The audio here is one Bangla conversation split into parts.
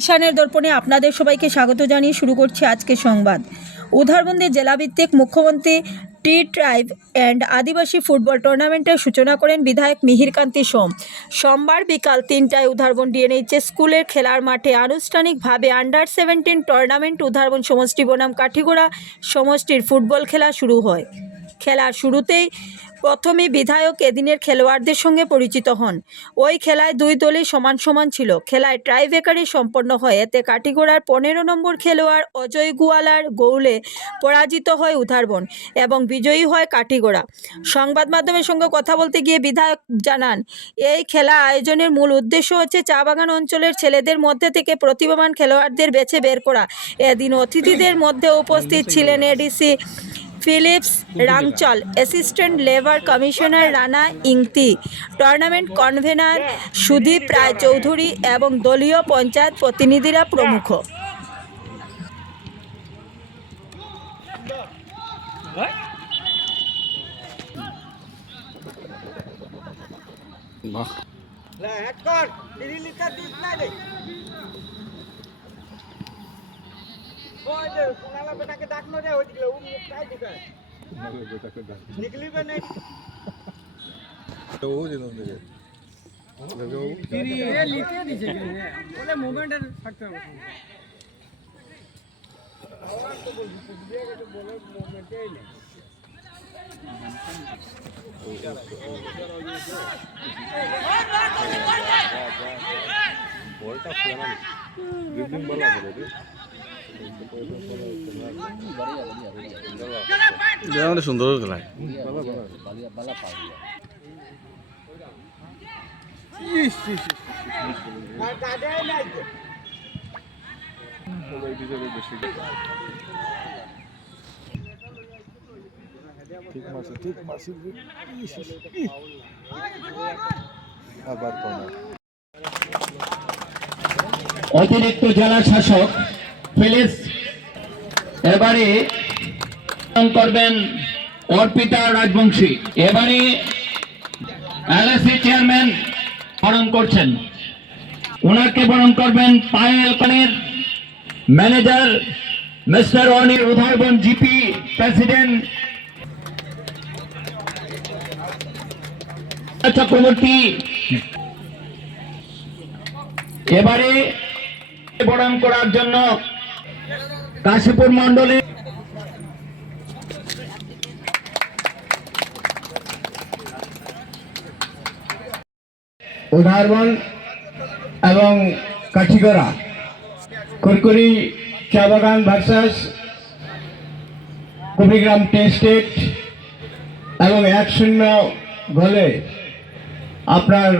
ঈশানের দর্পণে আপনাদের সবাইকে স্বাগত জানিয়ে শুরু করছি আজকের সংবাদ। উধারবন্দে জেলাভিত্তিক মুখ্যমন্ত্রী টি ট্রাইব অ্যান্ড আদিবাসী ফুটবল টুর্নামেন্টের সূচনা করেন বিধায়ক মিহিরকান্তি সোম। সোমবার বিকাল 3টায় উধারবন ডিএনএইচএস স্কুলের খেলার মাঠে আনুষ্ঠানিকভাবে আন্ডার-17 টুর্নামেন্ট উধারবন সমষ্টি বনাম কাঠিগোড়া সমষ্টির ফুটবল খেলা শুরু হয়। খেলার শুরুতেই প্রথমে বিধায়ক এদিনের খেলোয়াড়দের সঙ্গে পরিচিত হন। ওই খেলায় দুই দলই সমান সমান ছিল। খেলায় ট্রাইব্রেকারে সম্পন্ন হয়। এতে কাঠিগোড়ার 15 নম্বর খেলোয়াড় অজয় গোয়ালার গোলে পরাজিত হয় উধারবন এবং বিজয়ী হয় কাঠিগোড়া। সংবাদ মাধ্যমের সঙ্গে কথা বলতে গিয়ে বিধায়ক জানান, এই খেলা আয়োজনের মূল উদ্দেশ্য হচ্ছে চা বাগান অঞ্চলের ছেলেদের মধ্যে থেকে প্রতিভাবান খেলোয়াড়দের বেছে বের করা। এদিন অতিথিদের মধ্যে উপস্থিত ছিলেন ADC Philips Rangchal, assistant labour commissioner Rana Ingti, tournament convener Sudip Roy Chowdhury এবং দলীয় পঞ্চায়েত প্রতিনিধিরা প্রমুখ। সুন্দর খেলায় অতিরিক্ত জেলা শাসক ফিলিপস এবারে করবেন অর্পিতা রাজবংশী। এবারে এলএসি চেয়ারম্যান বরণ করছেন, ওনাকে বরণ করবেন পায়েল কানের manager mister Anir Udharbond GP president Chakraborty. এবারে বরণ করার জন্য কাশীপুর মন্ডলে উধারবন এবং কাঠিগড়া কুরকুরি চা বাগান ভার্সাস কুড়িগ্রাম টেস্টেড এবং 1-0 গোলে আপনার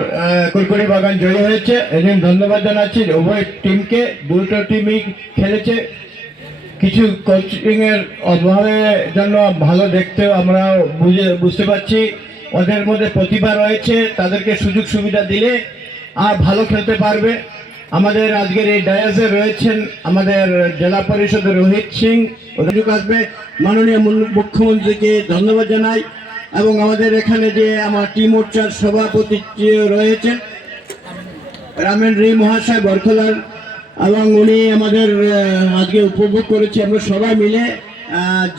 কুরকুরি বাগান জয়ী হয়েছে। এজন্য ধন্যবাদ জানাচ্ছি উভয় টিমকে। দুটো টিমই খেলেছে, কিছু কোচিংয়ের অভাবের জন্য ভালো দেখতে আমরা বুঝতে পারছি ওদের মধ্যে প্রতিভা রয়েছে, তাদেরকে সুযোগ সুবিধা দিলে আর ভালো খেলতে পারবে। আমাদের আজকের এই ডায়াসে রয়েছেন আমাদের জেলা পরিষদের রোহিত সিং, অভিযোগ আসবে। মাননীয় মুখ্যমন্ত্রীকে ধন্যবাদ জানাই এবং আমাদের এখানে যে আমার টি মোর্চার সভাপতি রয়েছেন রামেন রি মহাশয় বরখলার, এবং উনি আমাদের আজকে উপভোগ করেছি আমরা সবাই মিলে।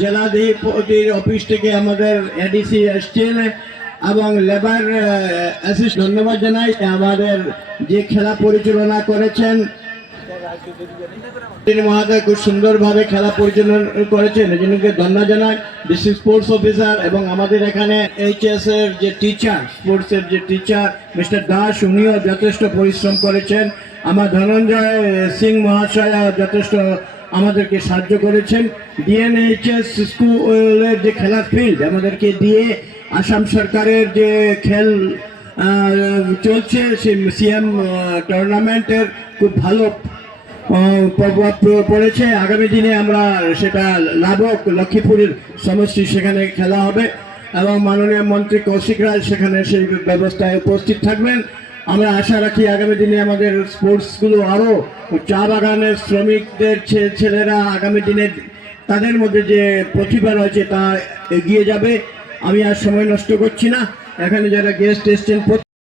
জেলাধিপতির অফিস থেকে আমাদের এডিসি এসছেন এবং লেবার অ্যাসিস্ট ধন্যবাদ জানাই। আমাদের যে খেলা পরিচালনা করেছেন তিনি মহাদয় খুব সুন্দরভাবে খেলা পরিচালনা করেছেন, এজন্যকে ধন্যবাদ জানাই। ডিস্ট্রিক্ট স্পোর্টস অফিসার এবং আমাদের এখানে এইচএস এর যে টিচার, স্পোর্টসের যে টিচার মিস্টার দাস, উনিও যথেষ্ট পরিশ্রম করেছেন। আমার ধনঞ্জয় সিং মহাশয় যথেষ্ট আমাদেরকে সাহায্য করেছেন। ডিএনএইচএস স্কুলের যে খেলার ফিল্ড আমাদেরকে দিয়ে আসাম সরকারের যে খেল চলছে সেই সিএম টুর্নামেন্টের খুব ভালো প্রভাব পড়েছে। আগামী দিনে আমরা সেটা লাভক লক্ষ্মীপুরের সমষ্টি সেখানে খেলা হবে এবং মাননীয় মন্ত্রী কৌশিক রায় সেখানে সেই ব্যবস্থায় উপস্থিত থাকবেন। আমরা আশা রাখি আগামী দিনে আমাদের স্পোর্টসগুলো আরও চা বাগানের শ্রমিকদের ছেলেরা আগামী দিনে তাদের মধ্যে যে প্রতিভা রয়েছে তা এগিয়ে যাবে। আমি আর সময় নষ্ট করছি না, এখানে যারা গেস্ট এসছেন